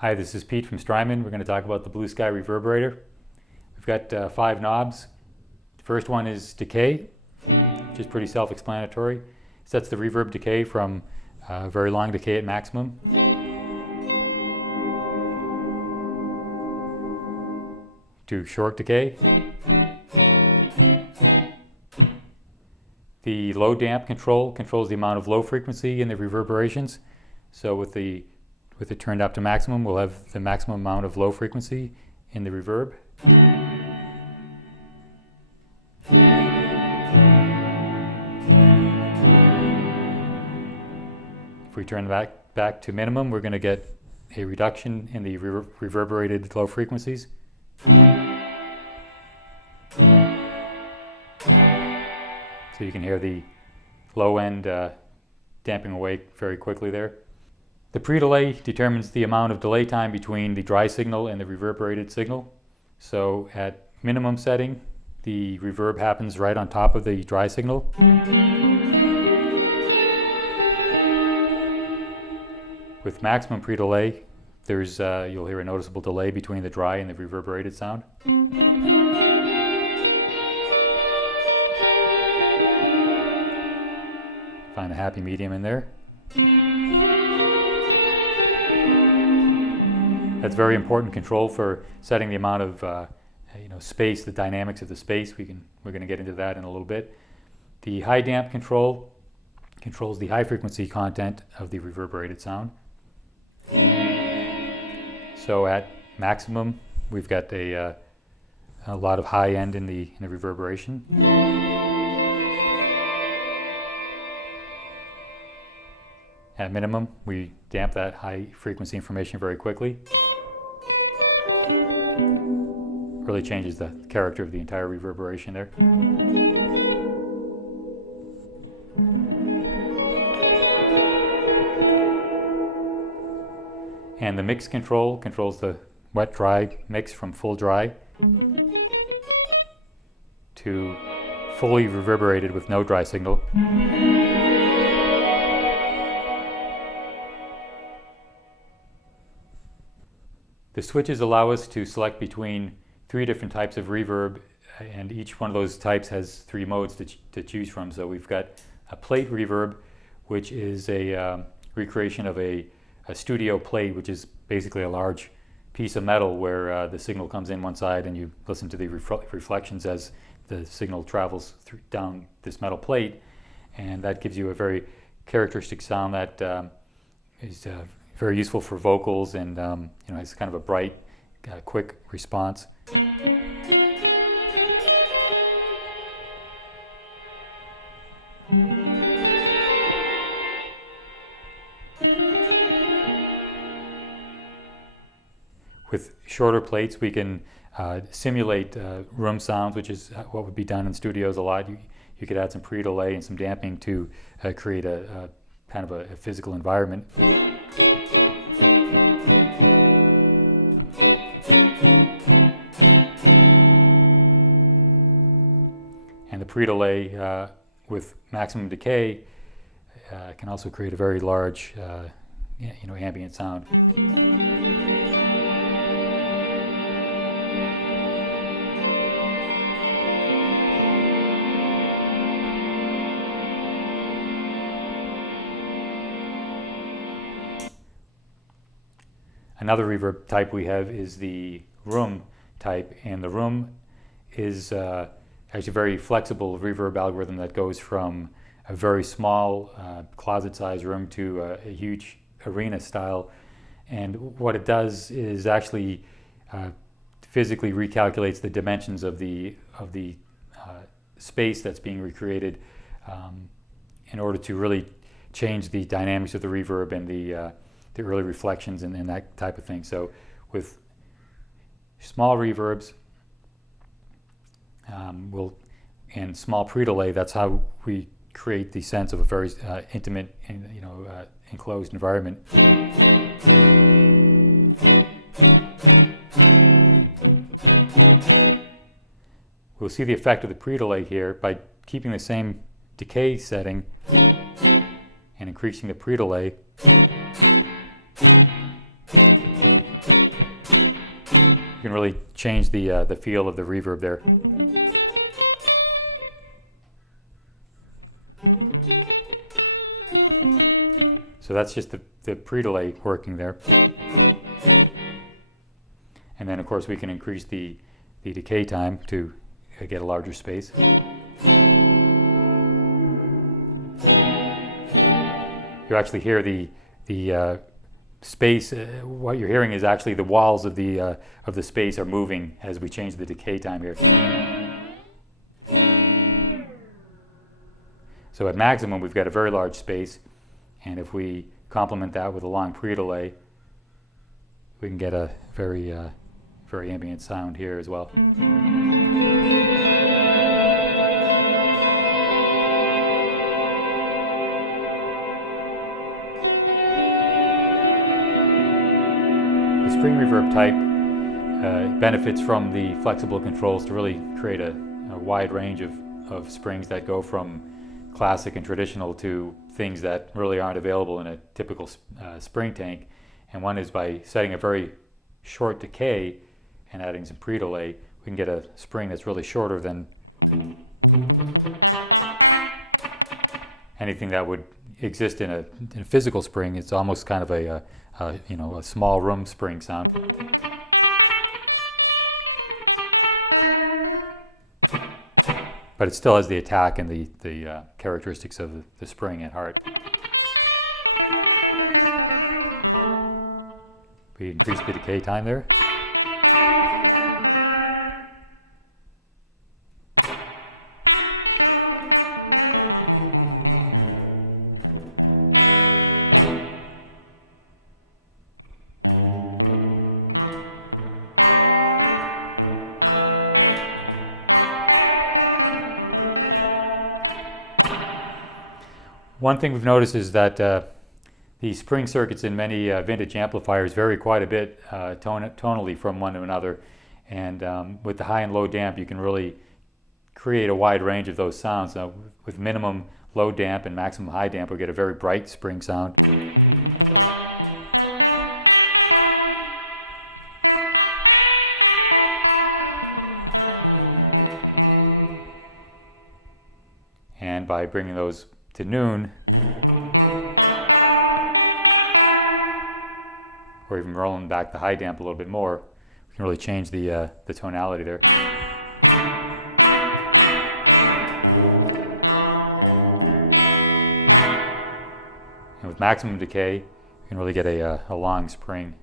Hi, this is Pete from Strymon. We're going to talk about the blueSky reverberator. We've got 5 knobs. The first one is Decay, which is pretty self-explanatory. It sets the reverb decay from very long decay at maximum to short decay. The low damp control controls the amount of low frequency in the reverberations. So with it turned up to maximum, we'll have the maximum amount of low frequency in the reverb. If we turn back to minimum, we're going to get a reduction in the reverberated low frequencies. So you can hear the low end damping away very quickly there. The pre-delay determines the amount of delay time between the dry signal and the reverberated signal. So at minimum setting, the reverb happens right on top of the dry signal. With maximum pre-delay, you'll hear a noticeable delay between the dry and the reverberated sound. Find a happy medium in there. That's very important control for setting the amount of space, the dynamics of the space. We're going to get into that in a little bit. The high damp control controls the high frequency content of the reverberated sound. So at maximum, we've got a lot of high end in the reverberation. At minimum, we damp that high frequency information very quickly. Really changes the character of the entire reverberation there. And the mix control controls the wet-dry mix from full dry to fully reverberated with no dry signal. The switches allow us to select between 3 different types of reverb, and each one of those types has 3 modes to choose from. So we've got a plate reverb, which is a recreation of a studio plate, which is basically a large piece of metal where the signal comes in one side and you listen to the reflections as the signal travels down this metal plate, and that gives you a very characteristic sound that is very useful for vocals, and has kind of a bright, quick response. With shorter plates, we can simulate room sounds, which is what would be done in studios a lot. You could add some pre-delay and some damping to create a kind of a physical environment. And the pre-delay with maximum decay can also create a very large, ambient sound. Another reverb type we have is the room type, and the room is actually a very flexible reverb algorithm that goes from a very small closet-sized room to a huge arena style. And what it does is actually physically recalculates the dimensions of the space that's being recreated in order to really change the dynamics of the reverb and the early reflections and that type of thing. So with small reverbs and small pre-delay, that's how we create the sense of a very intimate and enclosed environment. We'll see the effect of the pre-delay here by keeping the same decay setting and increasing the pre-delay. can really change the feel of the reverb there. So that's just the pre-delay working there. And then of course we can increase the decay time to get a larger space. You actually hear the space. What you're hearing is actually the walls of the space are moving as we change the decay time here. So at maximum we've got a very large space, and if we complement that with a long pre-delay, we can get a very very ambient sound here as well. The spring reverb type benefits from the flexible controls to really create a wide range of springs that go from classic and traditional to things that really aren't available in a typical spring tank. And one is by setting a very short decay and adding some pre-delay, we can get a spring that's really shorter than anything that would exist in a physical spring. It's almost kind of a small room spring sound. But it still has the attack and the characteristics of the spring at heart. We increase the decay time there. One thing we've noticed is that the spring circuits in many vintage amplifiers vary quite a bit tonally from one to another, and with the high and low damp you can really create a wide range of those sounds. With minimum low damp and maximum high damp we get a very bright spring sound. And by bringing those to noon, or even rolling back the high damp a little bit more, we can really change the tonality there. And with maximum decay, you can really get a long spring.